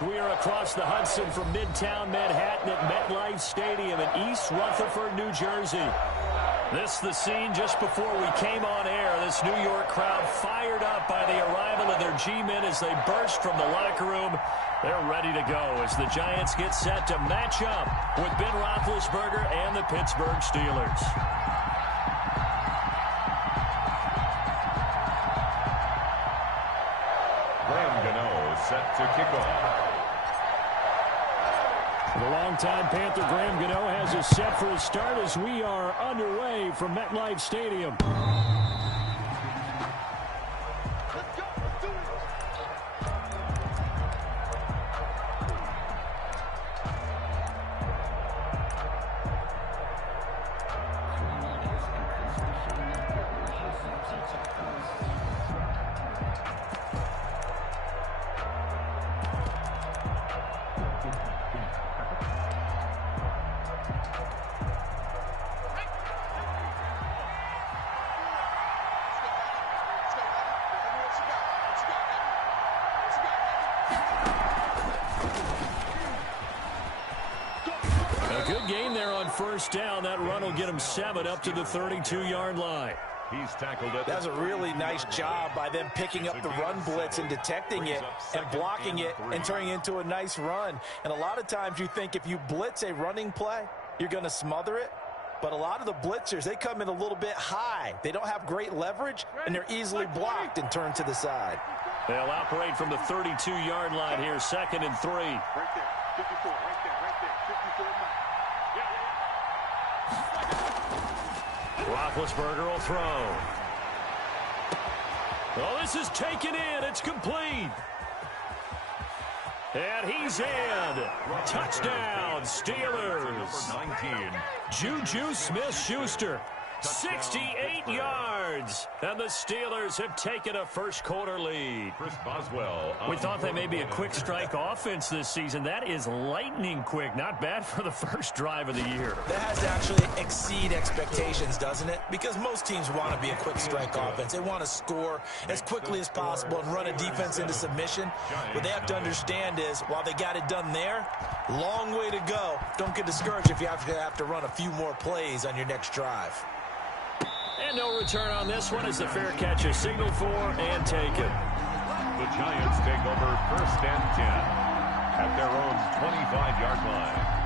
We are across the Hudson from Midtown Manhattan at MetLife Stadium in East Rutherford, New Jersey. This the scene just before we came on air. This New York crowd fired up by the arrival of their G-men as they burst from the locker room. They're ready to go as the Giants get set to match up with Ben Roethlisberger and the Pittsburgh Steelers. Set to kick off. The longtime Panther Graham Gano has us set for a start as we are underway from MetLife Stadium. Good game there on first down. That run will get him 7 up to the 32-yard line. He's tackled it. That's a really nice job by them picking up the run blitz and detecting it and blocking it and turning it into a nice run. And a lot of times you think if you blitz a running play, you're going to smother it. But a lot of the blitzers, they come in a little bit high. They don't have great leverage, and they're easily blocked and turned to the side. They'll operate from the 32-yard line here, 2nd and 3. Right there, 54, right there, 54 miles. Roethlisberger will throw. Oh, this is taken in. It's complete. And he's in. Touchdown, Steelers. 19. Juju Smith-Schuster. 68 yards. And the Steelers have taken a first-quarter lead. Chris Boswell. We thought they may be a quick strike offense this season. That is lightning quick. Not bad for the first drive of the year. That has to actually exceed expectations, doesn't it? Because most teams want to be a quick strike offense. They want to score as quickly as possible and run a defense into submission. What they have to understand is, while they got it done there, long way to go. Don't get discouraged if you have to run a few more plays on your next drive. And no return on this one as the fair catch is signaled for and taken. The Giants take over 1st and 10 at their own 25-yard line.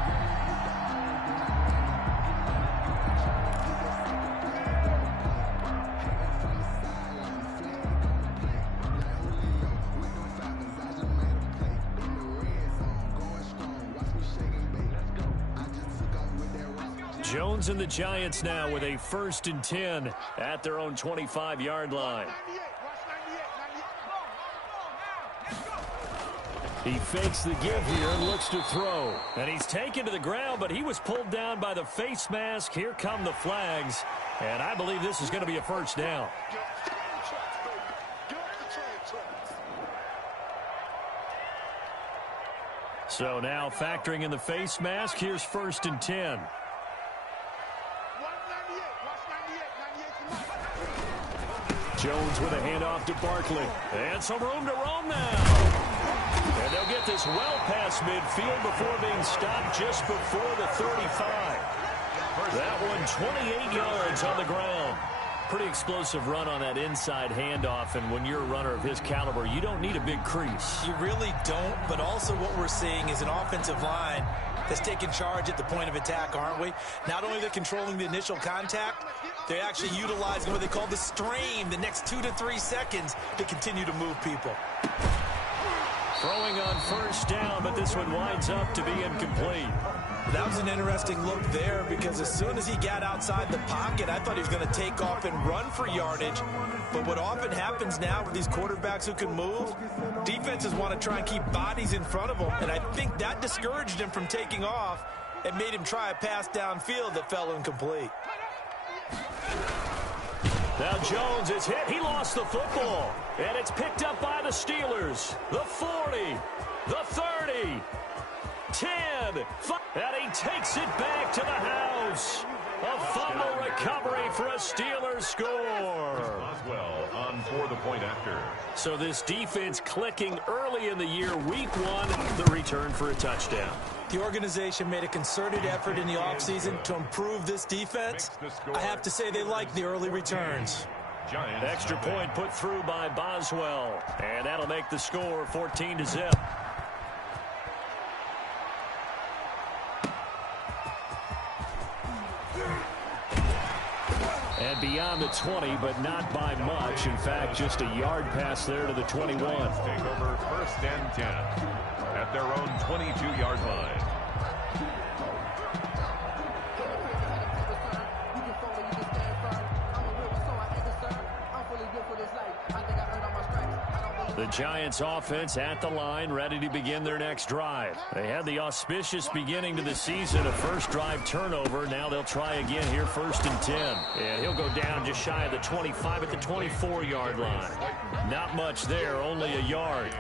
Jones and the Giants now with a 1st and 10 at their own 25-yard line. He fakes the give here and looks to throw. And he's taken to the ground, but he was pulled down by the face mask. Here come the flags. And I believe this is going to be a first down. So now factoring in the face mask, here's 1st and 10. Jones with a handoff to Barkley. And some room to roam now. And they'll get this well past midfield before being stopped just before the 35. That one 28 yards on the ground. Pretty explosive run on that inside handoff, and when you're a runner of his caliber, you don't need a big crease. You really don't, but also what we're seeing is an offensive line that's taking charge at the point of attack, aren't we? Not only they're controlling the initial contact, they're actually utilizing what they call the strain, the next 2 to 3 seconds, to continue to move people. Throwing on first down, but this one winds up to be incomplete. That was an interesting look there because as soon as he got outside the pocket, I thought he was going to take off and run for yardage. But what often happens now with these quarterbacks who can move, defenses want to try and keep bodies in front of them. And I think that discouraged him from taking off and made him try a pass downfield that fell incomplete. Now Jones is hit. He lost the football. And it's picked up by the Steelers. The 40, the 30, 10, 5, and he takes it back to the house. A fumble recovery for a Steelers score. Boswell on for the the point after. So this defense clicking early in the year, week one, the return for a touchdown. The organization made a concerted effort in the offseason to improve this defense. I have to say they like the early returns. Giants Extra point put through by Boswell. And that'll make the score 14-0. And beyond the 20, but not by much. In fact, just a yard pass there to the 21. Take over 1st and 10 at their own 22-yard line. The Giants offense at the line, ready to begin their next drive. They had the auspicious beginning to the season, a first drive turnover. Now they'll try again here, 1st and 10. And he'll go down just shy of the 25 at the 24-yard line. Not much there, only a yard.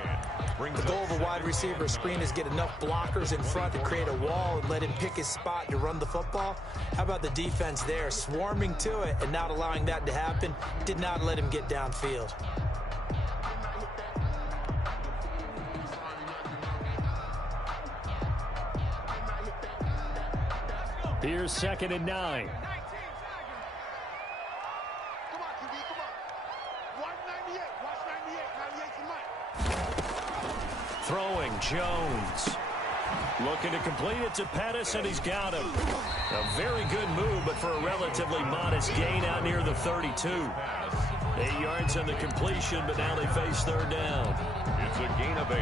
The goal of a wide receiver screen is get enough blockers in front to create a wall and let him pick his spot to run the football. How about the defense there, swarming to it and not allowing that to happen? Did not let him get downfield. Here's 2nd and 9. Come on, QB, come on. Watch 98. Watch 98. 98 tonight. Throwing, Jones. Looking to complete it to Pettis, and he's got him. A very good move, but for a relatively modest gain out near the 32. 8 yards on the completion, but now they face 3rd down. It's a gain of 8.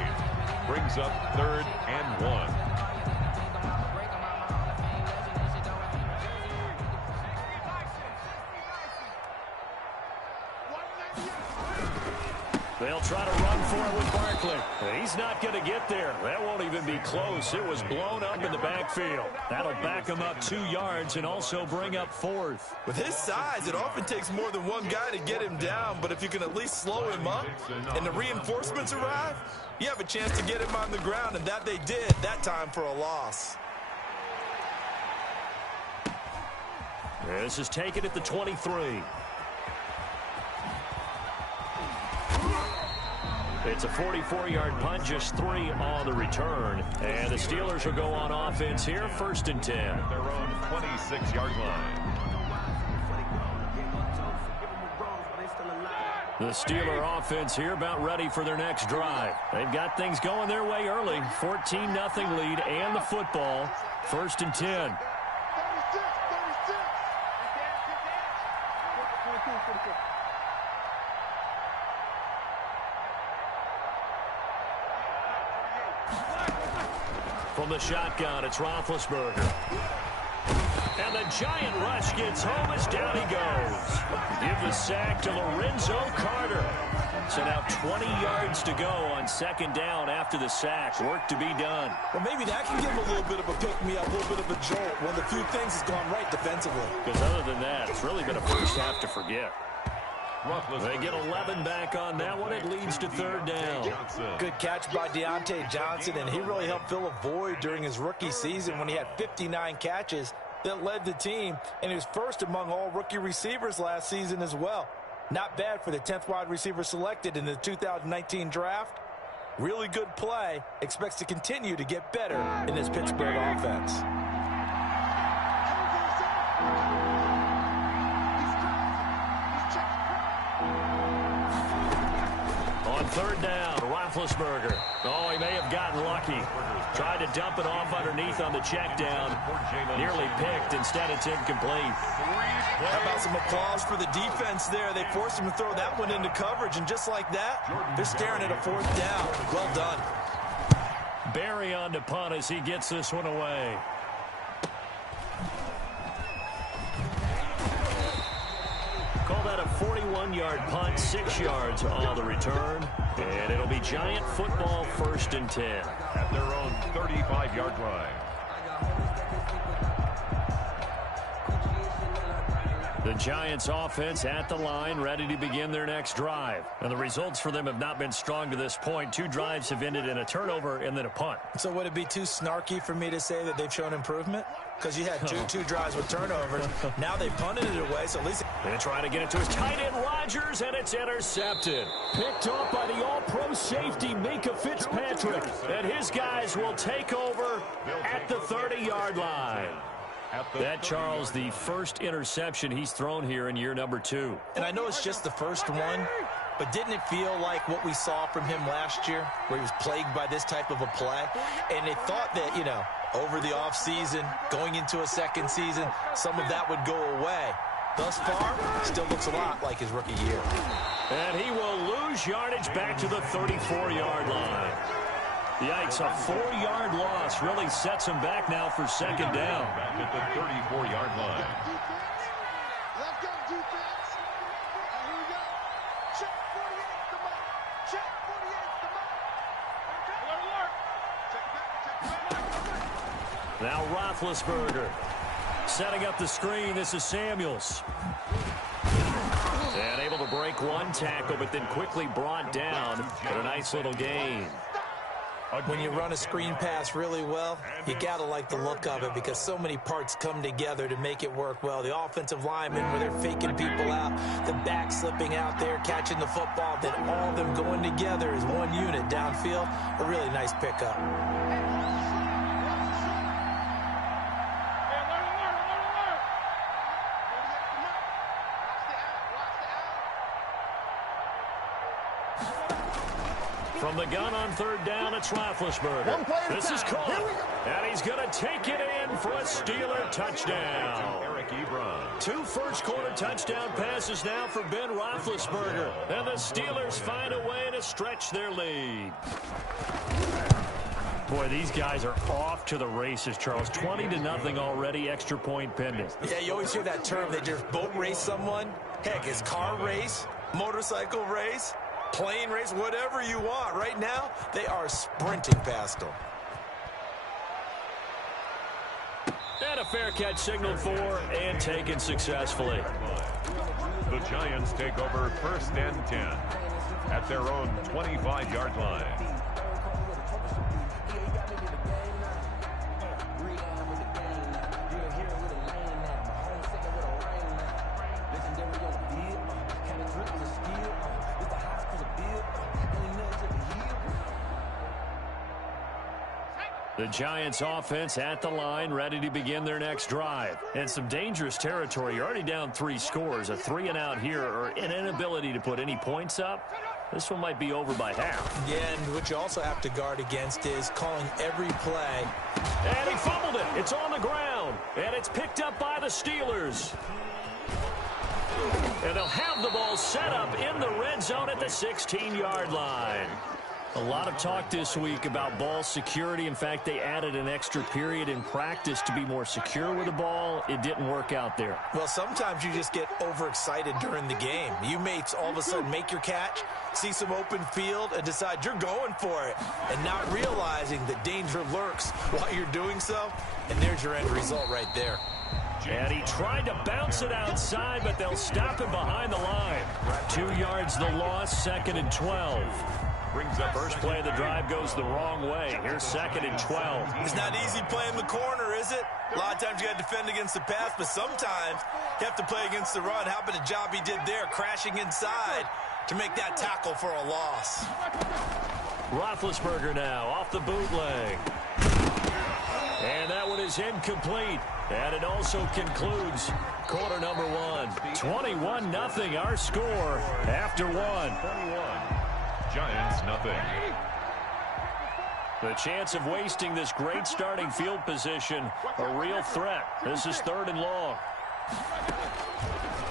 Brings up 3rd and 1. They'll try to run for it with Barkley. He's not going to get there. That won't even be close. It was blown up in the backfield. That'll back him up 2 yards and also bring up 4th. With his size, it often takes more than one guy to get him down, but if you can at least slow him up and the reinforcements arrive, you have a chance to get him on the ground, and that they did, that time for a loss. This is taken at the 23. It's a 44-yard punt, just 3 on the return. And the Steelers will go on offense here, 1st and 10. At their own 26-yard line. The Steeler offense here about ready for their next drive. They've got things going their way early. 14-0 lead and the football. 1st and 10. 36. From the shotgun, it's Roethlisberger. And the giant rush gets home as down he goes. Give the sack to Lorenzo Carter. So now 20 yards to go on 2nd down after the sack. Work to be done. Well, maybe that can give him a little bit of a pick-me-up, a little bit of a jolt. One of the few things has gone right defensively. Because other than that, it's really been a first half to forget. They get 11 back on that one. It leads to 3rd down. Good catch by Deontay Johnson, and he really helped fill a void during his rookie season when he had 59 catches that led the team, and he was first among all rookie receivers last season as well. Not bad for the 10th wide receiver selected in the 2019 draft. Really good play. Expects to continue to get better in this Pittsburgh offense. On 3rd down, Roethlisberger. Oh, he may have gotten lucky. Tried to dump it off underneath on the check down. Nearly picked. Instead, it's incomplete. How about some applause for the defense there? They forced him to throw that one into coverage, and just like that, they're staring at a 4th down. Well done. Barry on to punt as he gets this one away. Call that a 41-yard punt, 6 yards on the return. And it'll be Giant football, 1st and 10. At their own 35-yard line. The Giants offense at the line, ready to begin their next drive. And the results for them have not been strong to this point. 2 drives have ended in a turnover and then a punt. So would it be too snarky for me to say that they've shown improvement? Because you had two drives with turnovers. Now they punted it away, so at least... Going to try to get it to his tight end, Rodgers, and it's intercepted. Picked off by the all-pro safety, Minka Fitzpatrick. And his guys will take over at the 30-yard line. That, Charles, the first interception he's thrown here in year number 2. And I know it's just the first one, but didn't it feel like what we saw from him last year, where he was plagued by this type of a play? And they thought that, you know, over the offseason, going into a second season, some of that would go away. Thus far, still looks a lot like his rookie year. And he will lose yardage back to the 34-yard line. Yikes, a 4-yard loss really sets him back now for second down. Back at the 34-yard line. Let's go, defense. And here we go. Check 48, come on. Check 48, come on. Alert. Check back. Now Roethlisberger setting up the screen. This is Samuels. And able to break one tackle, but then quickly brought down. But a nice little gain. When you run a screen pass really well, you got to like the look of it because so many parts come together to make it work well. The offensive linemen, where they're faking people out, the back slipping out there, catching the football, then all of them going together as one unit downfield. A really nice pickup. From the gun on third down, it's Roethlisberger. This is caught, and he's going to take it in for a Steeler touchdown. Eric Ebron. 2 first-quarter touchdown passes now for Ben Roethlisberger. And the Steelers find a way to stretch their lead. Boy, these guys are off to the races, Charles. 20-0 already, extra point pending. Yeah, you always hear that term. They just boat race someone. Heck, it's car race, motorcycle race, plane race, whatever you want. Right now, they are sprinting past them. And a fair catch signaled for and taken successfully. The Giants take over 1st and 10 at their own 25-yard line. The Giants offense at the line, ready to begin their next drive. And some dangerous territory. You're already down 3 scores. A 3-and-out here, or an inability to put any points up. This one might be over by half. Yeah, and what you also have to guard against is calling every play. And he fumbled it. It's on the ground. And it's picked up by the Steelers. And they'll have the ball set up in the red zone at the 16-yard line. A lot of talk this week about ball security. In fact, they added an extra period in practice to be more secure with the ball. It didn't work out there. Well, sometimes you just get overexcited during the game. You may all of a sudden make your catch, see some open field, and decide you're going for it, and not realizing that danger lurks while you're doing so. And there's your end result right there. And he tried to bounce it outside, but they'll stop him behind the line. 2 yards the loss, 2nd and 12. Brings up First play of the drive goes the wrong way. Here's 2nd and 12. It's not easy playing the corner, is it? A lot of times you got to defend against the pass, but sometimes you have to play against the run. How about the job he did there, crashing inside to make that tackle for a loss? Roethlisberger now off the bootleg. And that one is incomplete. And it also concludes quarter number 1. 21-0 our score after 1. 21. Giants nothing. The chance of wasting this great starting field position, a real threat. This is 3rd and long.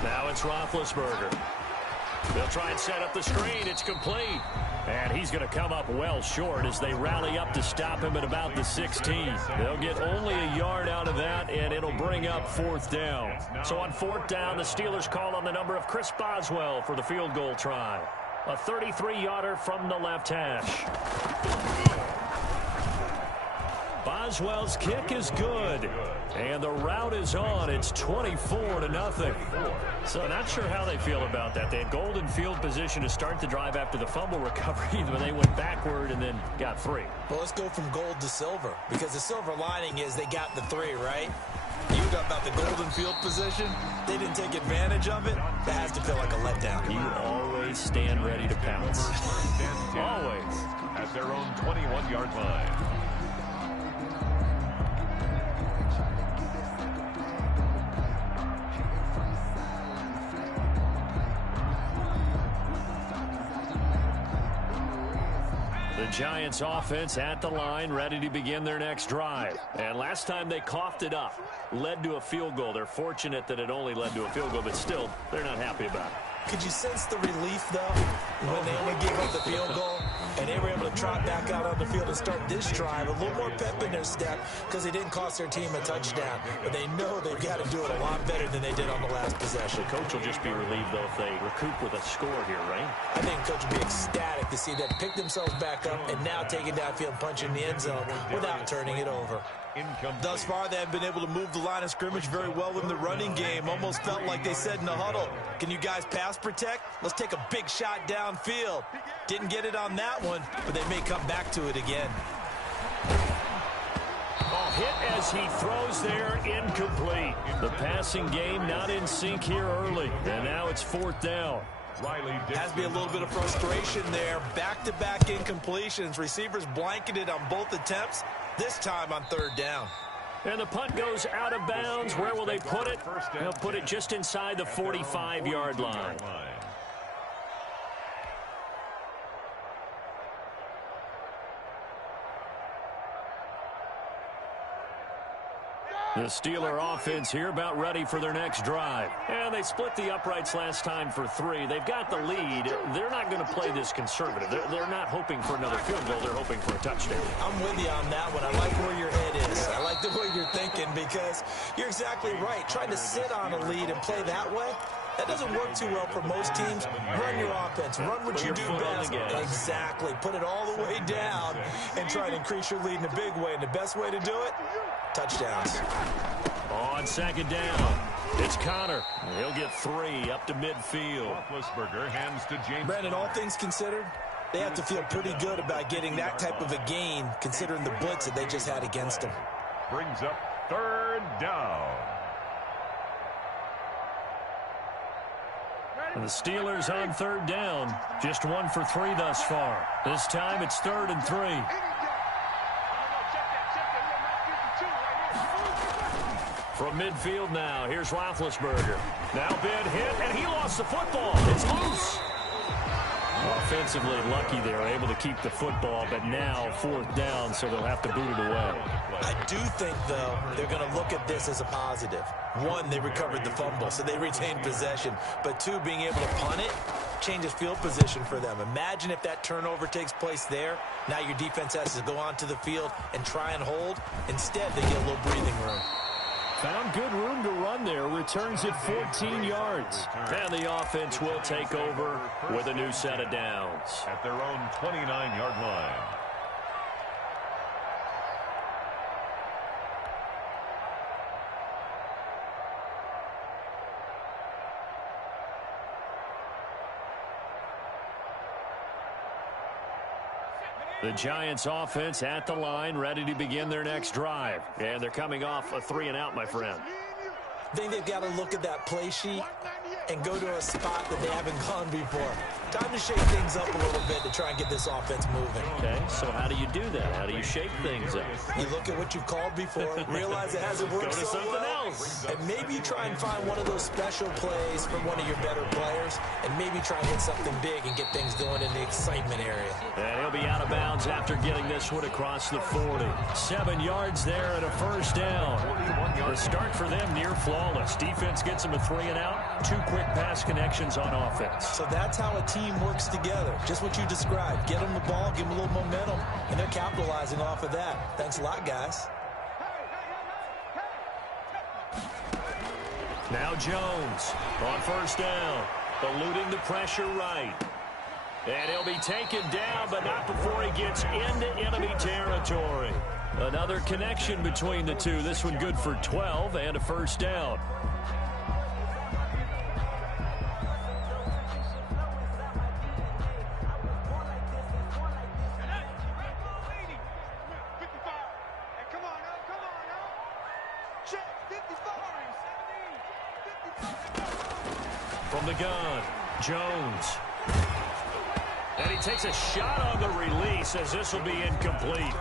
Now it's Roethlisberger. They'll try and set up the screen. It's complete. And he's going to come up well short as they rally up to stop him at about the 16. They'll get only a yard out of that, and it'll bring up 4th down. So on 4th down, the Steelers call on the number of Chris Boswell for the field goal try. A 33-yarder from the left hash. Boswell's kick is good. And the route is on. It's 24-0. So not sure how they feel about that. They had golden field position to start the drive after the fumble recovery, but they went backward and then got 3. Well, let's go from gold to silver, because the silver lining is they got the 3, right? You got about the golden field position. They didn't take advantage of it. That has to feel like a letdown. You always stand ready to pounce. Always. At their own 21-yard line. The Giants offense at the line, ready to begin their next drive. And last time they coughed it up, led to a field goal. They're fortunate that it only led to a field goal, but still, they're not happy about it. Could you sense the relief, though, when they only gave up the field goal and they were able to trot back out on the field and start this drive? A little more pep in their step because they didn't cost their team a touchdown. But they know they've got to do it a lot better than they did on the last possession. The coach will just be relieved, though, if they recoup with a score here, right? I think the coach will be ecstatic to see them pick themselves back up and now take it downfield, punch in the end zone without turning it over. Thus far, they have been able to move the line of scrimmage very well in the running game. Almost felt like they said in the huddle, can you guys pass protect? Let's take a big shot downfield. Didn't get it on that one, but they may come back to it again. Hit as he throws there, incomplete. The passing game not in sync here early, and now it's 4th down. Has to be a little bit of frustration there. Back-to-back incompletions. Receivers blanketed on both attempts, this time on 3rd down. And the punt goes out of bounds. Where will they put it? They'll put it just inside the 45-yard line. The Steeler offense here about ready for their next drive. And they split the uprights last time for 3. They've got the lead. They're not going to play this conservative. They're not hoping for another field goal. They're hoping for a touchdown. I'm with you on that one. I like where your head is. I like the way you're thinking because you're exactly right. Trying to sit on a lead and play that way, that doesn't work too well for most teams. Run your offense. Run what you do best. Exactly. Put it all the way down and try to increase your lead in a big way. And the best way to do it, touchdowns. On 2nd down, it's Connor. He'll get 3 up to midfield. Roethlisberger hands to James. Brandon, all things considered, they have to feel pretty good about getting that type of a gain considering the blitz that they just had against them. Brings up 3rd down. And the Steelers on 3rd down. Just 1 for 3 thus far. This time it's 3rd and 3. From midfield now, here's Roethlisberger. Now big hit, and he lost the football. It's loose. Offensively lucky they were able to keep the football, but now 4th down, so they'll have to boot it away. I do think, though, they're going to look at this as a positive. 1, they recovered the fumble, so they retained possession. But 2, being able to punt it changes field position for them. Imagine if that turnover takes place there. Now your defense has to go onto the field and try and hold. Instead, they get a little breathing room. Found good room to run there. Returns it 14 yards. And the offense will take over with a new set of downs. At their own 29-yard line. The Giants offense at the line, ready to begin their next drive. And they're coming off a 3-and-out, my friend. I think they've got to look at that play sheet and go to a spot that they haven't gone before. Time to shake things up a little bit to try and get this offense moving. Okay, so how do you do that? How do you shake things up? You look at what you've called before, realize it hasn't worked so well, and maybe try and find one of those special plays from one of your better players, and maybe try and hit something big and get things going in the excitement area. And he'll be out of bounds after getting this one across the 40. 7 yards there and a 1st down. The start for them near flawless. Defense gets them a 3-and-out. 2 quick pass connections on offense. So that's how a team works together. Just what you described. Get them the ball, give them a little momentum, and they're capitalizing off of that. Thanks a lot, guys. Now Jones on 1st down, eluding the pressure right. And he'll be taken down, but not before he gets into enemy territory. Another connection between the two. This one good for 12 and a first down. From the gun, Jones. And he takes a shot on the release as this will be incomplete.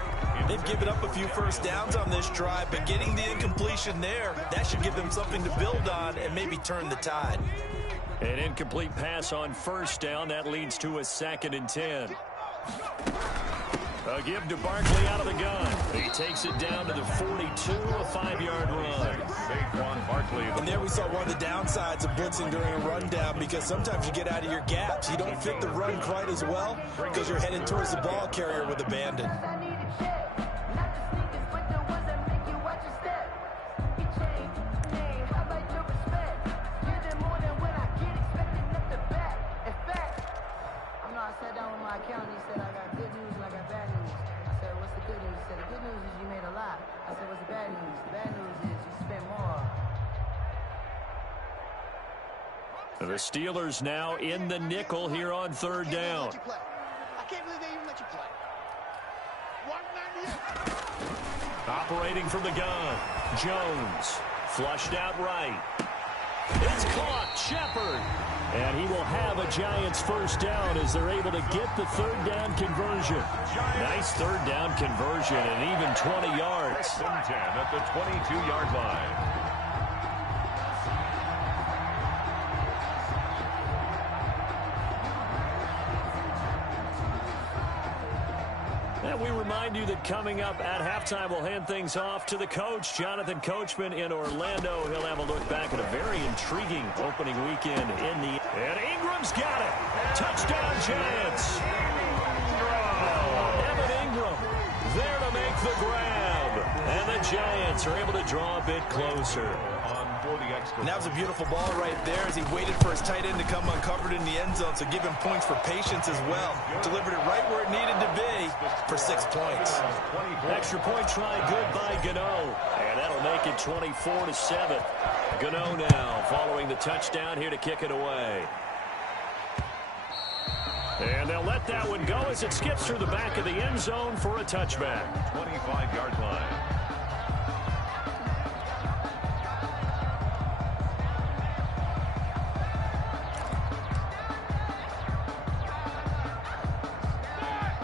They've given up a few first downs on this drive, but getting the incompletion there, that should give them something to build on and maybe turn the tide. An incomplete pass on first down. That leads to a 2nd and 10. A give to Barkley out of the gun. He takes it down to the 42, a 5-yard run. Saquon Barkley. And there we saw one of the downsides of blitzing during a rundown, because sometimes you get out of your gaps. You don't fit the run quite as well because you're headed towards the ball carrier with abandon. The Steelers now in the nickel here on 3rd down. I can't believe they even let you play. 198. Operating from the gun, Jones. Flushed out right. It's caught, Shepard. And he will have a Giants first down as they're able to get the 3rd down conversion. Nice 3rd down conversion and even 20 yards. 10 at the 22-yard line. And we remind you that coming up at halftime, we'll hand things off to the coach, Jonathan Coachman in Orlando. He'll have a look back at a very intriguing opening weekend in the... And Ingram's got it. Touchdown, Giants. Evan Ingram there to make the grab. And the Giants are able to draw a bit closer. And that was a beautiful ball right there as he waited for his tight end to come uncovered in the end zone, so give him points for patience as well. Delivered it right where it needed to be for 6 points. Extra point try good by Gano. And that'll make it 24-7. Gano now following the touchdown here to kick it away. And they'll let that one go as it skips through the back of the end zone for a touchback. 25-yard line.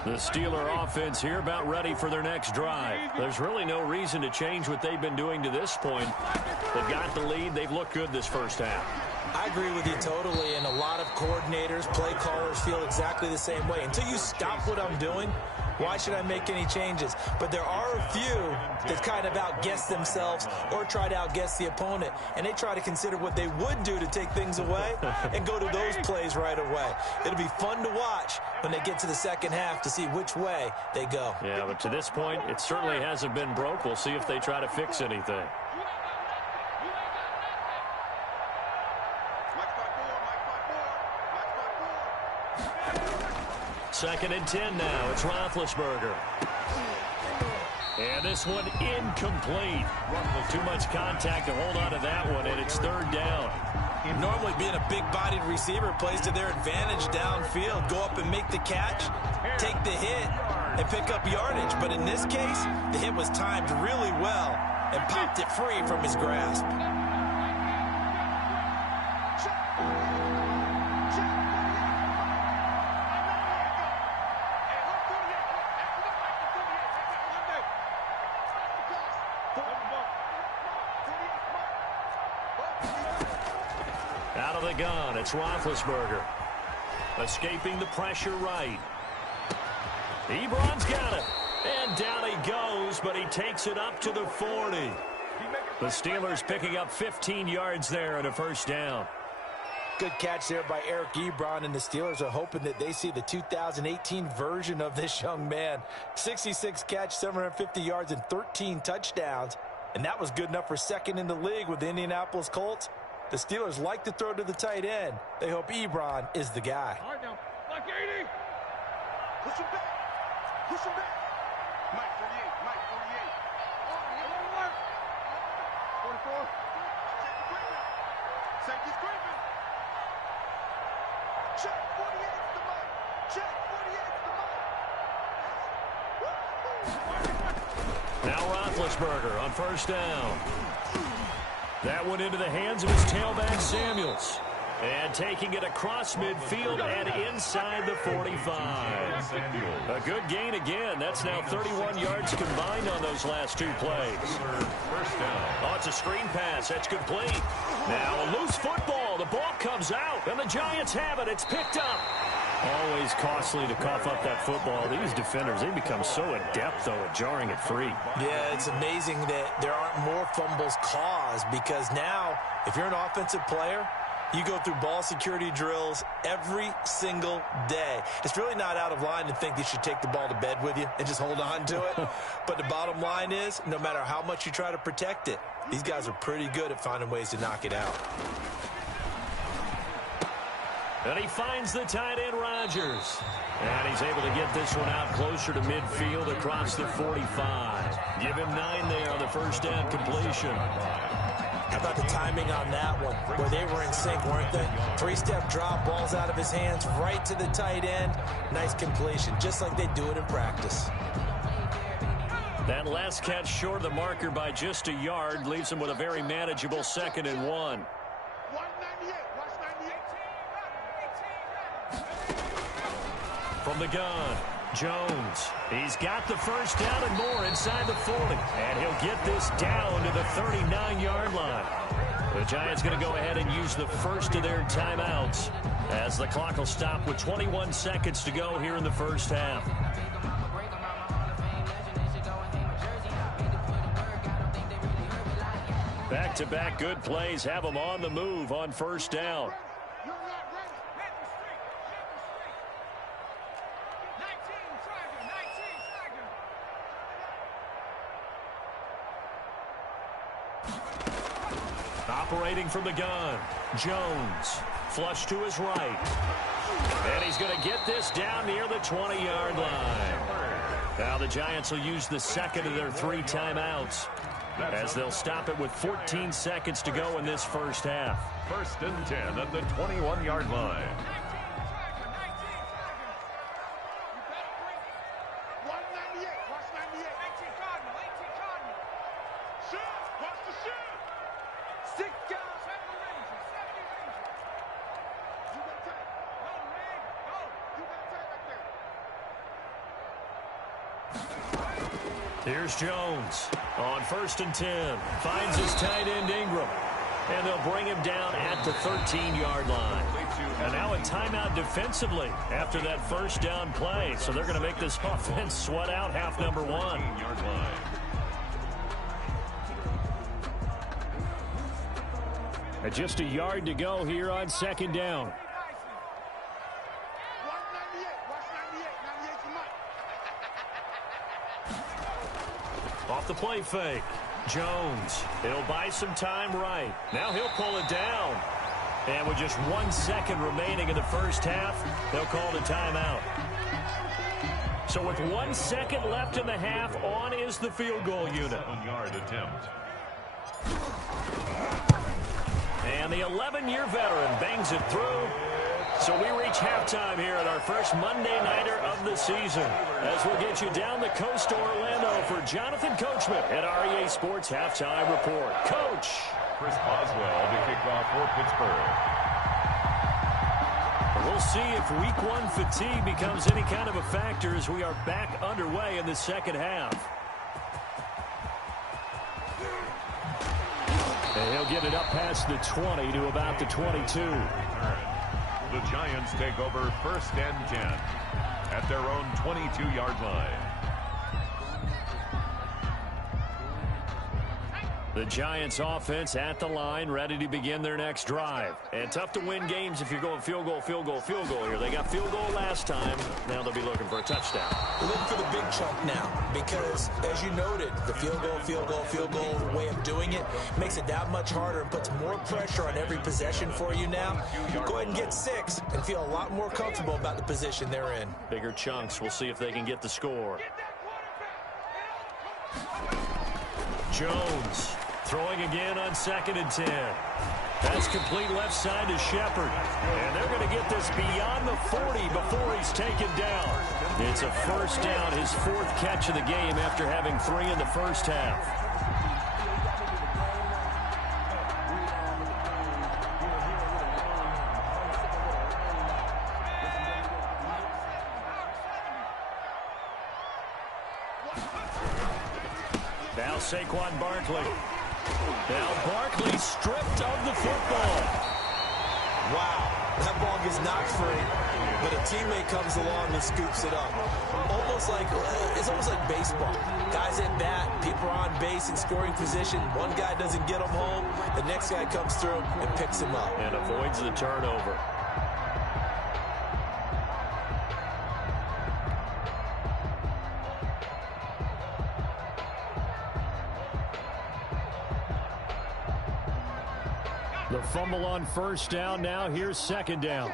The Steeler offense here about ready for their next drive. There's really no reason to change what they've been doing to this point. They've got the lead. They've looked good this first half. I agree with you totally, and a lot of coordinators, play callers feel exactly the same way. Until you stop what I'm doing, why should I make any changes? But there are a few that kind of outguess themselves or try to outguess the opponent, and they try to consider what they would do to take things away and go to those plays right away. It'll be fun to watch when they get to the second half to see which way they go. Yeah, but to this point, it certainly hasn't been broke. We'll see if they try to fix anything. Second and 10 now. It's Roethlisberger. And this one incomplete. Too much contact to hold on to that one, and it's 3rd down. Normally being a big-bodied receiver plays to their advantage downfield. Go up and make the catch, take the hit, and pick up yardage. But in this case, the hit was timed really well and popped it free from his grasp. Out of the gun, it's Roethlisberger. Escaping the pressure right. Ebron's got it. And down he goes, but he takes it up to the 40. The Steelers picking up 15 yards there and a first down. Good catch there by Eric Ebron, and the Steelers are hoping that they see the 2018 version of this young man. 66 catch, 750 yards, and 13 touchdowns. And that was good enough for second in the league with the Indianapolis Colts. The Steelers like to throw to the tight end. They hope Ebron is the guy. All right now. Like 80. Push him back. Push him back. Mike 48. Mike 48. Safety's creeping. Check 48's the mark. Check 48's the mark. Now Roethlisberger on first down. That went into the hands of his tailback, Samuels. And taking it across midfield and inside the 45. A good gain again. That's now 31 yards combined on those last two plays. First down. Oh, it's a screen pass. That's complete. Now a loose football. The ball comes out, and the Giants have it. It's picked up. Always costly to cough up that football. These defenders, they become so adept, though, at jarring it free. Yeah, it's amazing that there aren't more fumbles caused, because now, if you're an offensive player, you go through ball security drills every single day. It's really not out of line to think you should take the ball to bed with you and just hold on to it. But the bottom line is, no matter how much you try to protect it, these guys are pretty good at finding ways to knock it out. And he finds the tight end, Rodgers. And he's able to get this one out closer to midfield across the 45. Give him 9 there on the first down completion. How about the timing on that one, where they were in sync, weren't they? 3-step drop, balls out of his hands, right to the tight end. Nice completion, just like they do it in practice. That last catch short of the marker by just a yard leaves him with a very manageable 2nd and 1. 198. Watch 98. From the gun, Jones. He's got the first down and more inside the 40. And he'll get this down to the 39-yard line. The Giants going to go ahead and use the first of their timeouts as the clock will stop with 21 seconds to go here in the first half. Back-to-back good plays have them on the move on first down. Operating from the gun, Jones. Flush to his right. And he's going to get this down near the 20-yard line. Now the Giants will use the second of their 3 timeouts, as they'll stop it with 14 seconds to go in this first half. First and 10 at the 21-yard line. 198. Watch 98. 18 Cardinal. 18 Cardinal. Shoot. Watch the shoot. 6 guys. 70 Ranger. 70 Ranger. You got time. Go, man. Go. You got time right there. Here's Jones on first and 10. Finds his tight end, Ingram. And they'll bring him down at the 13-yard line. And now a timeout defensively after that first down play. So they're going to make this offense sweat out half number 1. 13-yard line. And just a yard to go here on second down. 198. Watch 98. 98's the mark. Off the play fake. Jones. He'll buy some time right. Now he'll pull it down. And with just 1 second remaining in the first half, they'll call the timeout. So with 1 second left in the half, on is the field goal unit. 7-yard attempt. And the 11-year veteran bangs it through. So we reach halftime here at our first Monday Nighter of the season, as we'll get you down the coast to Orlando for Jonathan Coachman at REA Sports Halftime Report. Coach. Chris Boswell to kick off for Pittsburgh. We'll see if week 1 fatigue becomes any kind of a factor as we are back underway in the second half. And he'll get it up past the 20 to about the 22. The Giants take over first and 10 at their own 22-yard line. The Giants offense at the line, ready to begin their next drive. And tough to win games if you're going field goal, field goal, field goal here. They got field goal last time. Now they'll be looking for a touchdown. We're looking for the big chunk now, because, as you noted, the field goal way of doing it makes it that much harder and puts more pressure on every possession for you now. Go ahead and get 6 and feel a lot more comfortable about the position they're in. Bigger chunks. We'll see if they can get the score. Jones Throwing again on 2nd and 10. That's complete left side to Shepard. And they're going to get this beyond the 40 before he's taken down. It's a first down, his 4th catch of the game after having 3 in the first half. Now Saquon Barkley. Now Barkley stripped of the football. Wow, that ball gets knocked free, but a teammate comes along and scoops it up. It's almost like baseball. Guys at bat, people are on base in scoring position. One guy doesn't get him home. The next guy comes through and picks him up. And avoids the turnover. The fumble on first down. Now here's 2nd down.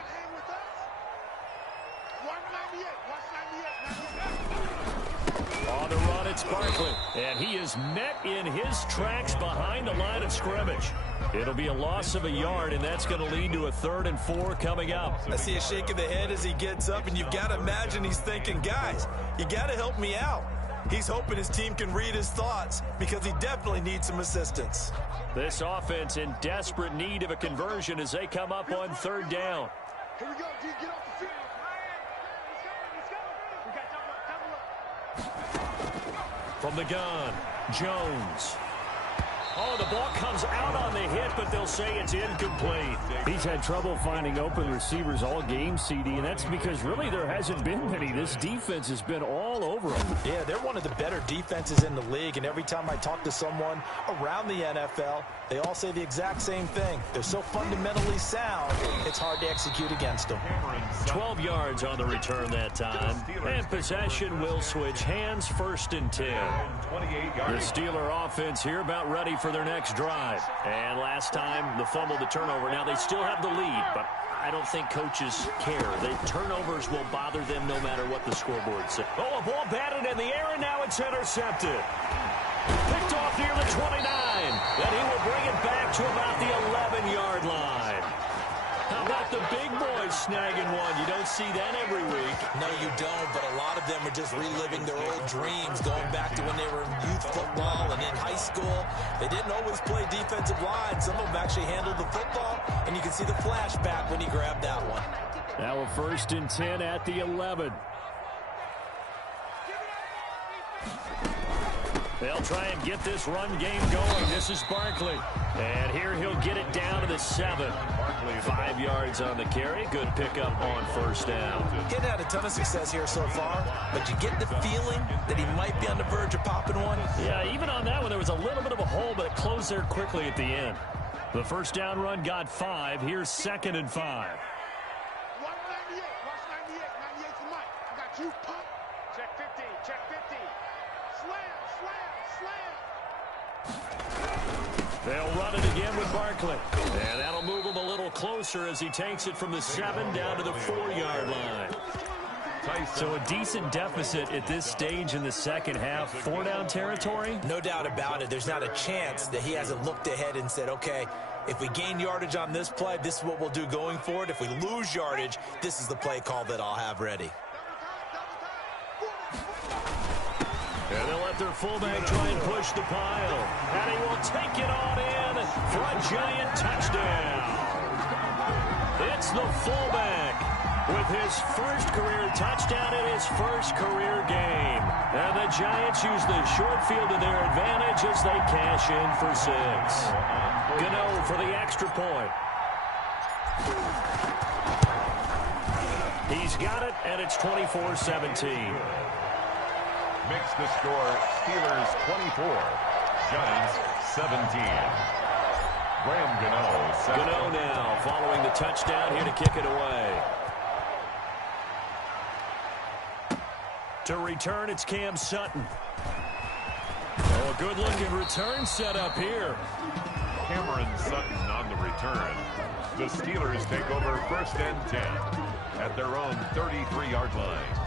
On the run, it's Barkley. And he is met in his tracks behind the line of scrimmage. It'll be a loss of a yard, and that's going to lead to a 3rd and 4 coming up. I see a shake of the head as he gets up, and you've got to imagine he's thinking, guys, you got to help me out. He's hoping his team can read his thoughts because he definitely needs some assistance. This offense in desperate need of a conversion as they come up on 3rd down. Here we go, D. Get off the field. Let's go. From the gun, Jones. Oh, the ball comes out on the hit, but they'll say it's incomplete. He's had trouble finding open receivers all game, CD, and that's because really there hasn't been many. This defense has been all over them. Yeah, they're one of the better defenses in the league, and every time I talk to someone around the NFL, they all say the exact same thing. They're so fundamentally sound, it's hard to execute against them. 12 yards on the return that time, and possession will switch hands, 1st and 10. The Steeler offense here about ready for their next drive. And last time, the fumble, the turnover. Now, they still have the lead, but I don't think coaches care. The turnovers will bother them no matter what the scoreboard says. Oh, a ball batted in the air, and now it's intercepted. Picked off near the 29. Then he will bring it back to about the 11-yard line. How about the big boys snagging one? You don't see that every week. No, you don't, but a lot of them are just reliving their old dreams, going back to when they were in youth football and in high school. They didn't always play defensive line. Some of them actually handled the football, and you can see the flashback when he grabbed that one. Now a 1st and 10 at the 11. They'll try and get this run game going. This is Barkley. And here he'll get it down to the 7. 5 yards on the carry. Good pickup on 1st down. Getting had a ton of success here so far, but you get the feeling that he might be on the verge of popping one. Yeah, even on that one, there was a little bit of a hole, but it closed there quickly at the end. The 1st down run got 5. Here's 2nd and 5. Watch 98. Watch 98. 98's the mic. I got you. Pump. Check 50. Check 50. Slam. Slam. Slam. They'll run it again with Barkley. And that'll move him a little closer as he takes it from the 7 down to the 4-yard line. So a decent deficit at this stage in the second half. 4-down territory? No doubt about it. There's not a chance that he hasn't looked ahead and said, okay, if we gain yardage on this play, this is what we'll do going forward. If we lose yardage, this is the play call that I'll have ready. And they'll let their fullback try and push the pile. And he will take it on in for a giant touchdown. It's the fullback with his first career touchdown in his first career game. And the Giants use the short field to their advantage as they cash in for 6. Gano for the extra point. He's got it, and it's 24-17. Makes the score Steelers 24, Giants 17. Graham Gano now following the touchdown here to kick it away. To return, it's Cam Sutton. Oh, a good-looking return set up here. Cameron Sutton on the return. The Steelers take over 1st and 10 at their own 33-yard line.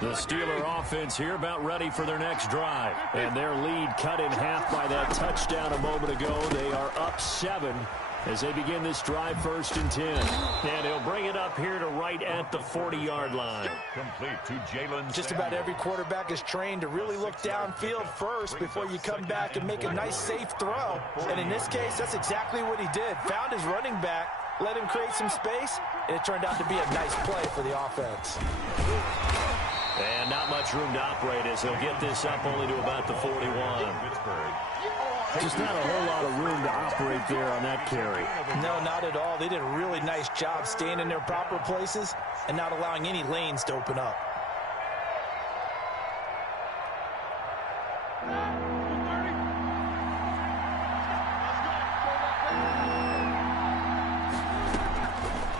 The Steeler offense here about ready for their next drive. And their lead cut in half by that touchdown a moment ago. They are up 7 as they begin this drive, 1st and 10. And he'll bring it up here to right at the 40-yard line. Complete to Jalen. Just about every quarterback is trained to really look downfield first before you come back and make a nice, safe throw. And in this case, that's exactly what he did. Found his running back, let him create some space, and it turned out to be a nice play for the offense. And not much room to operate as he'll get this up only to about the 41. Just not a whole lot of room to operate there on that carry. No, not at all. They did a really nice job staying in their proper places and not allowing any lanes to open up.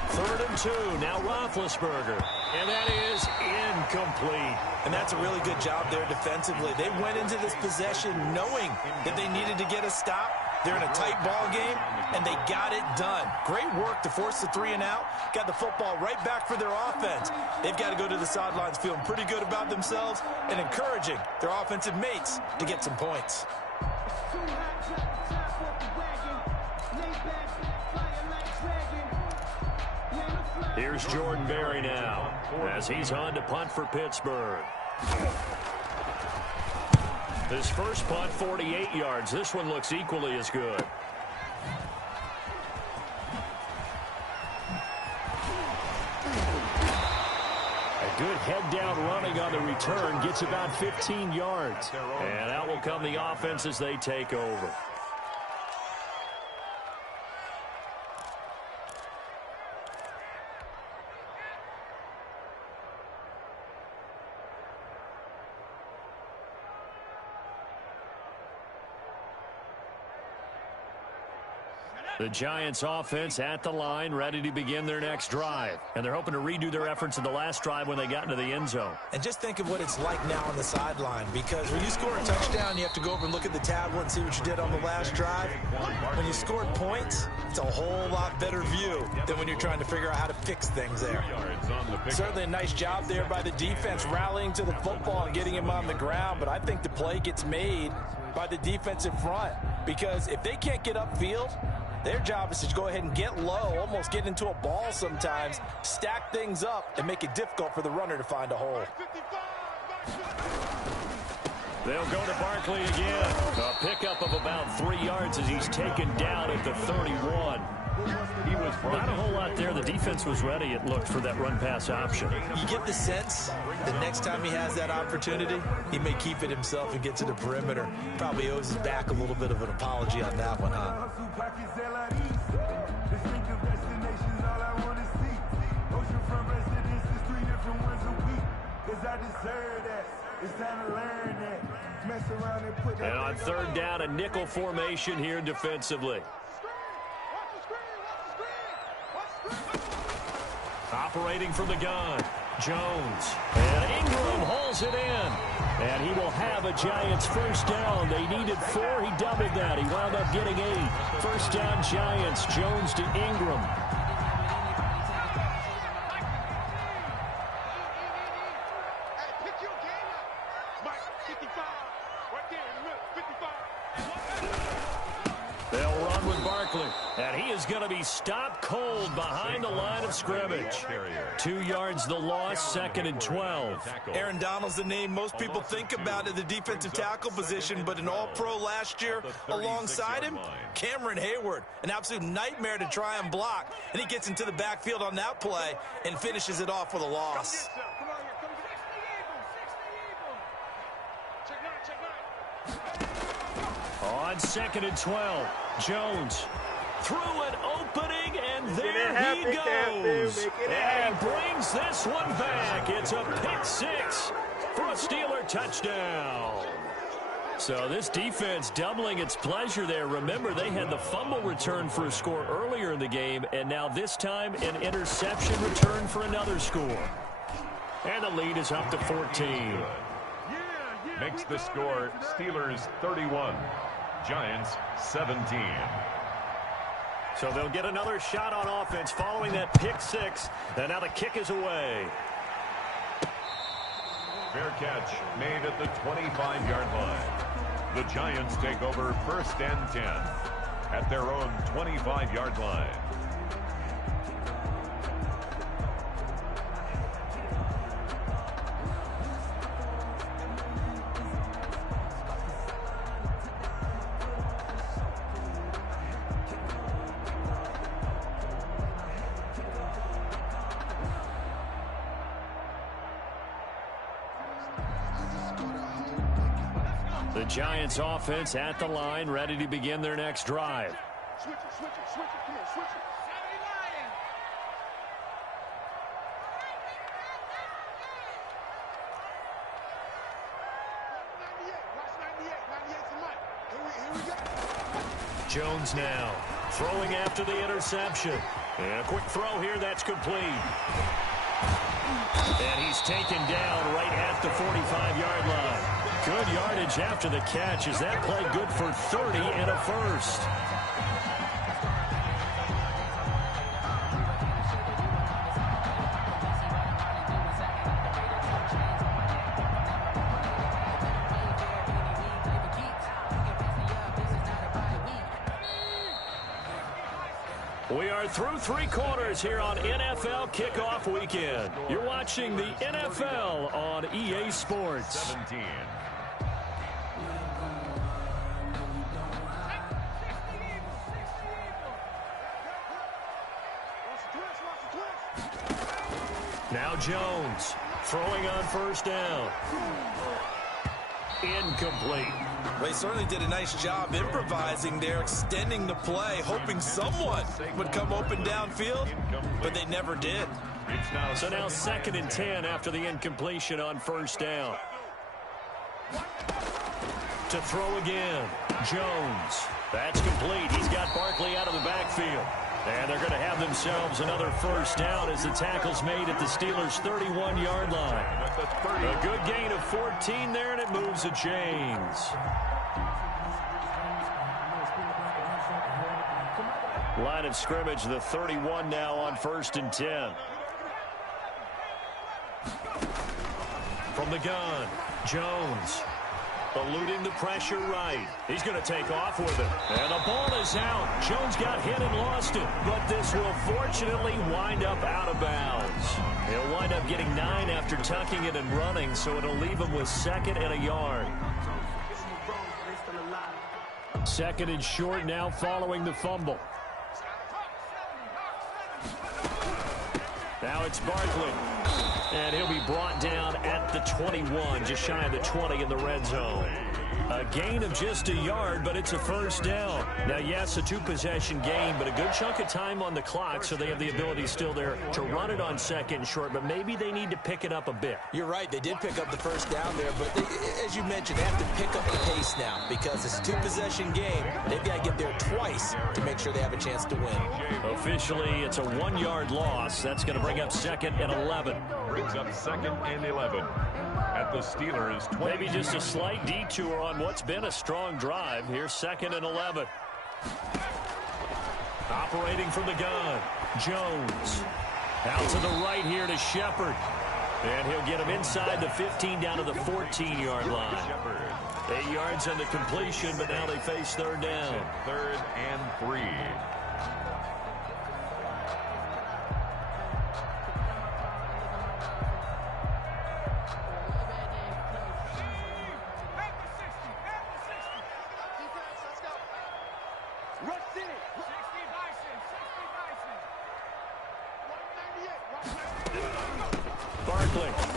Third and 2, now Roethlisberger. And that is incomplete. And that's a really good job there defensively. They went into this possession knowing that they needed to get a stop. They're in a tight ball game, and they got it done. Great work to force the 3 and out. Got the football right back for their offense. They've got to go to the sidelines feeling pretty good about themselves and encouraging their offensive mates to get some points. Here's Jordan Berry now as he's on to punt for Pittsburgh. His first punt, 48 yards. This one looks equally as good. A good head-down running on the return gets about 15 yards. And out will come the offense as they take over. The Giants offense at the line, ready to begin their next drive. And they're hoping to redo their efforts in the last drive when they got into the end zone. And just think of what it's like now on the sideline, because when you score a touchdown, you have to go over and look at the tablet and see what you did on the last drive. When you scored points, it's a whole lot better view than when you're trying to figure out how to fix things there. Certainly a nice job there by the defense rallying to the football and getting him on the ground, but I think the play gets made by the defensive front, because if they can't get upfield, their job is to go ahead and get low, almost get into a ball sometimes, stack things up, and make it difficult for the runner to find a hole. They'll go to Barkley again. A pickup of about 3 yards as he's taken down at the 31. Not a whole lot there. The defense was ready, it looked, for that run-pass option. You get the sense the next time he has that opportunity, he may keep it himself and get to the perimeter. Probably owes his back a little bit of an apology on that one, huh? And on third down, a nickel formation here defensively. Operating from the gun, Jones. And Ingram hauls it in. And he will have a Giants first down. They needed 4. He doubled that. He wound up getting 8. First down, Giants. Jones to Ingram. They'll run with Barkley, and he is going to be stopped cold behind the line of scrimmage. 2 yards the loss, 2nd and 12. Aaron Donald's the name most people think about at the defensive tackle position, but an all-pro last year alongside him, Cameron Hayward, an absolute nightmare to try and block, and he gets into the backfield on that play and finishes it off with a loss. On 2nd and 12, Jones through an opening, and there he goes. And he brings this one back. It's a pick 6 for a Steeler touchdown. So this defense doubling its pleasure there. Remember, they had the fumble return for a score earlier in the game, and now this time an interception return for another score. And the lead is up to 14. Makes the score Steelers 31. Giants 17. So they'll get another shot on offense following that pick 6. And now the kick is away. Fair catch made at the 25-yard line. The Giants take over 1st and 10 at their own 25-yard line. The Giants offense at the line, ready to begin their next drive. Switch it, switch it, switch it. Come on, switch it. Jones now throwing after the interception. And a quick throw here, that's complete. And he's taken down right at the 45-yard line. Good yardage after the catch. Is that play good for 30 and a first? We are through 3 quarters here on NFL Kickoff Weekend. You're watching the NFL on EA Sports. 17. Now Jones throwing on first down. Incomplete. Well, he certainly did a nice job improvising there, extending the play, hoping someone would come open downfield, but they never did. So now 2nd and 10 after the incompletion on first down. To throw again, Jones. That's complete. He's got Barkley out of the backfield. And they're going to have themselves another first down as the tackle's made at the Steelers' 31-yard line. A good gain of 14 there, and it moves the chains. Line of scrimmage, the 31 now on 1st and 10. From the gun, Jones. Eluding the pressure right. He's going to take off with it. And the ball is out. Jones got hit and lost it. But this will fortunately wind up out of bounds. He'll wind up getting 9 after tucking it and running, so it'll leave him with 2nd and a yard. 2nd and short now following the fumble. Now it's Barkley. And he'll be brought down at the 21, just shy of the 20 in the red zone. A gain of just a yard, but it's a first down. Now, yes, a 2-possession game, but a good chunk of time on the clock, so they have the ability still there to run it on 2nd and short, but maybe they need to pick it up a bit. You're right. They did pick up the first down there, but they, as you mentioned, they have to pick up the pace now because it's a 2-possession game. They've got to get there twice to make sure they have a chance to win. Officially, it's a 1-yard loss. That's going to bring up 2nd and 11. Brings up 2nd and 11 at the Steelers' 20. Maybe just a slight detour on what's been a strong drive. Here's 2nd and 11. Operating from the gun, Jones. Out to the right here to Shepard. And he'll get him inside the 15 down to the 14-yard line. 8 yards on the completion, but now they face 3rd down. 3rd and 3.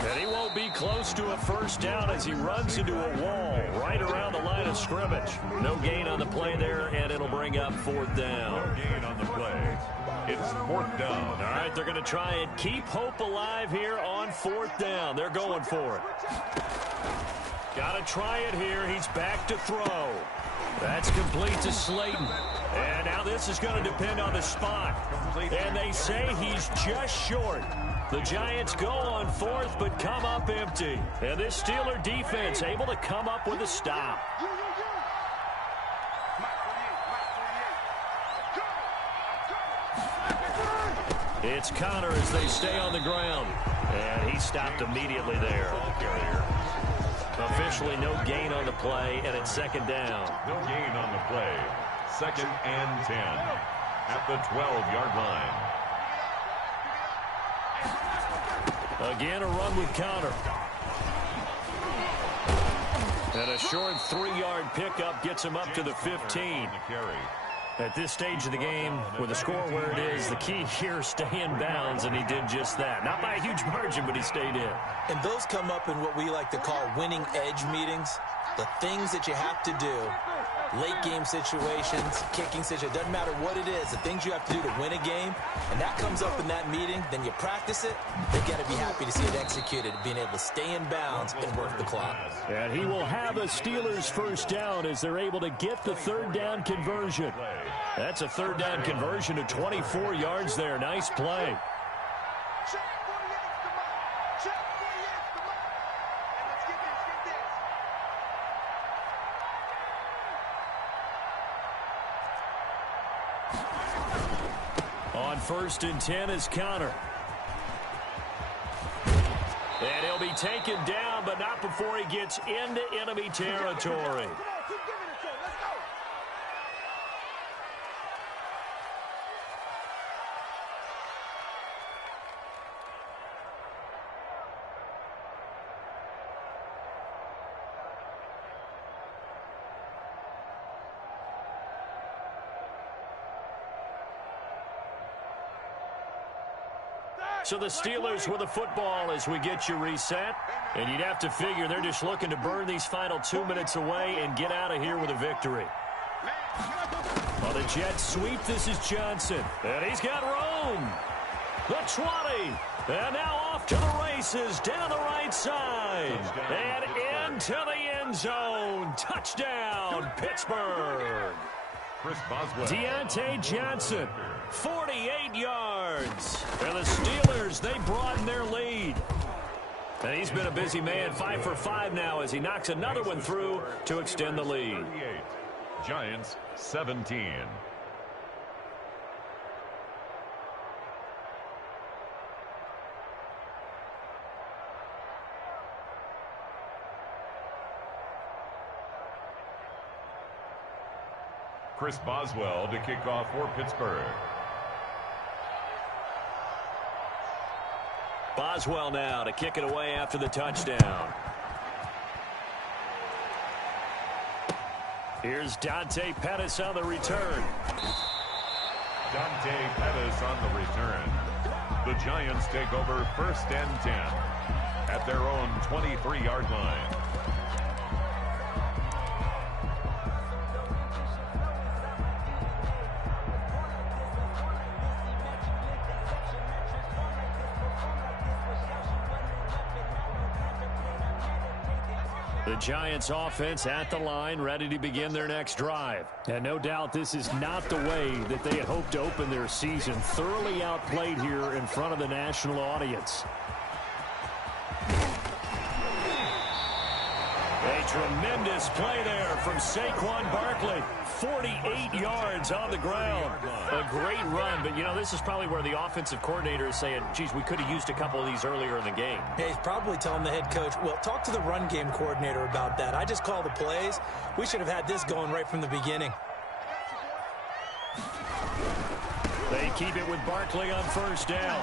And he won't be close to a first down as he runs into a wall right around the line of scrimmage. No gain on the play there, and it'll bring up 4th down. No gain on the play. It's 4th down. All right, they're going to try and keep hope alive here on 4th down. They're going for it. Got to try it here. He's back to throw. That's complete to Slayton. And now this is going to depend on the spot. And they say he's just short. The Giants go on 4th, but come up empty. And this Steeler defense able to come up with a stop. It's Connor as they stay on the ground. And he stopped immediately there. Officially no gain on the play, and it's second down. No gain on the play. 2nd and 10 at the 12-yard line. Again, a run with Connor. And a short 3-yard pickup gets him up to the 15. At this stage of the game, with the score where it is, the key here, stay in bounds, and he did just that. Not by a huge margin, but he stayed in. And those come up in what we like to call winning edge meetings. The things that you have to do, late game situations, kicking situations, doesn't matter what it is, the things you have to do to win a game, and that comes up in that meeting, then you practice it, they got to be happy to see it executed, being able to stay in bounds and work the clock. And he will have a Steelers first down as they're able to get the third down conversion. That's a third down conversion to 24 yards there. Nice play. On 1st and 10 is Connor. And he'll be taken down, but not before he gets into enemy territory. So the Steelers with the football as we get you reset. And you'd have to figure they're just looking to burn these final 2 minutes away and get out of here with a victory. On the jet sweep, this is Johnson. And he's got room. The 20. And now off to the races down the right side. And into the end zone. Touchdown, Pittsburgh. Chris Boswell. Deontay Johnson, 48 yards. And the Steelers, they broaden their lead. And he's been a busy man, 5 for 5 now as he knocks another one through to extend the lead. Giants 17. Chris Boswell to kick off for Pittsburgh. Boswell now to kick it away after the touchdown. Here's Dante Pettis on the return. Dante Pettis on the return. The Giants take over 1st and 10 at their own 23-yard line. The Giants offense at the line, ready to begin their next drive. And no doubt this is not the way that they had hoped to open their season. Thoroughly outplayed here in front of the national audience. A tremendous play there from Saquon Barkley. 48 yards on the ground. A great run, but, you know, this is probably where the offensive coordinator is saying, geez, we could have used a couple of these earlier in the game. Yeah, he's probably telling the head coach, well, talk to the run game coordinator about that. I just call the plays. We should have had this going right from the beginning. They keep it with Barkley on 1st down.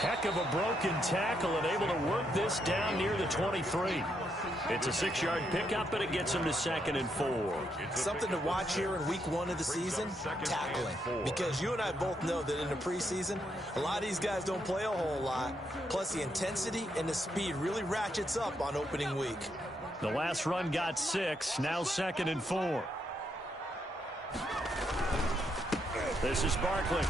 Heck of a broken tackle and able to work this down near the 23. It's a 6-yard pickup, but it gets him to 2nd and 4. Something to watch here in week 1 of the season, tackling. Because you and I both know that in the preseason, a lot of these guys don't play a whole lot. Plus the intensity and the speed really ratchets up on opening week. The last run got 6, now 2nd and 4. This is Barkley.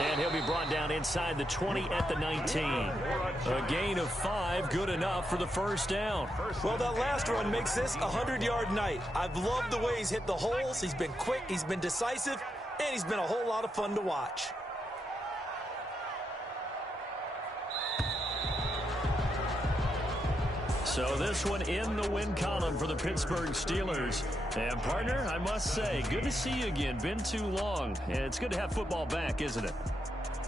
And he'll be brought down inside the 20 at the 19. A gain of 5, good enough for the 1st down. Well, that last run makes this a 100-yard night. I've loved the way he's hit the holes. He's been quick, he's been decisive, and he's been a whole lot of fun to watch. So this one in the win column for the Pittsburgh Steelers. And, partner, I must say, good to see you again. Been too long. And it's good to have football back, isn't it?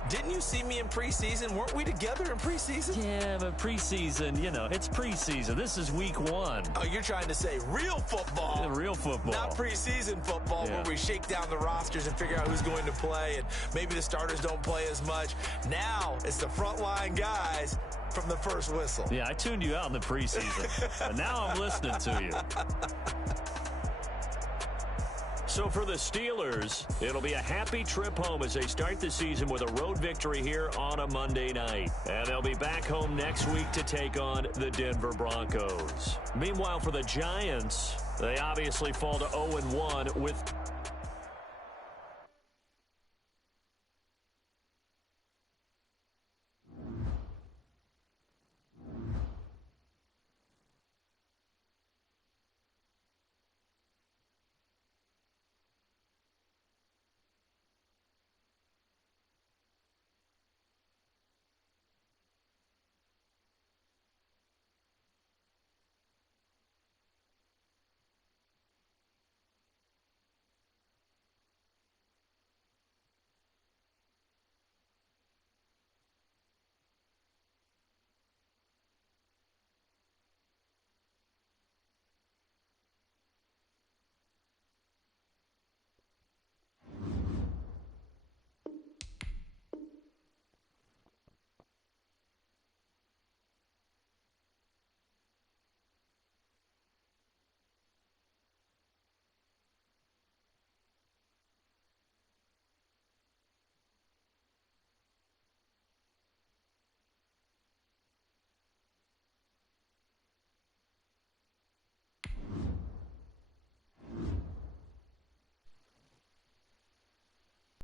Didn't you see me in preseason? Weren't we together in preseason? Yeah, but preseason, you know, it's preseason. This is week 1. Oh, you're trying to say real football. Yeah, real football. Not preseason football where we shake down the rosters and figure out who's going to play, and maybe the starters don't play as much. Now it's the frontline guys from the first whistle. Yeah, I tuned you out in the preseason. And now I'm listening to you. So for the Steelers, it'll be a happy trip home as they start the season with a road victory here on a Monday night. And they'll be back home next week to take on the Denver Broncos. Meanwhile, for the Giants, they obviously fall to 0-1 with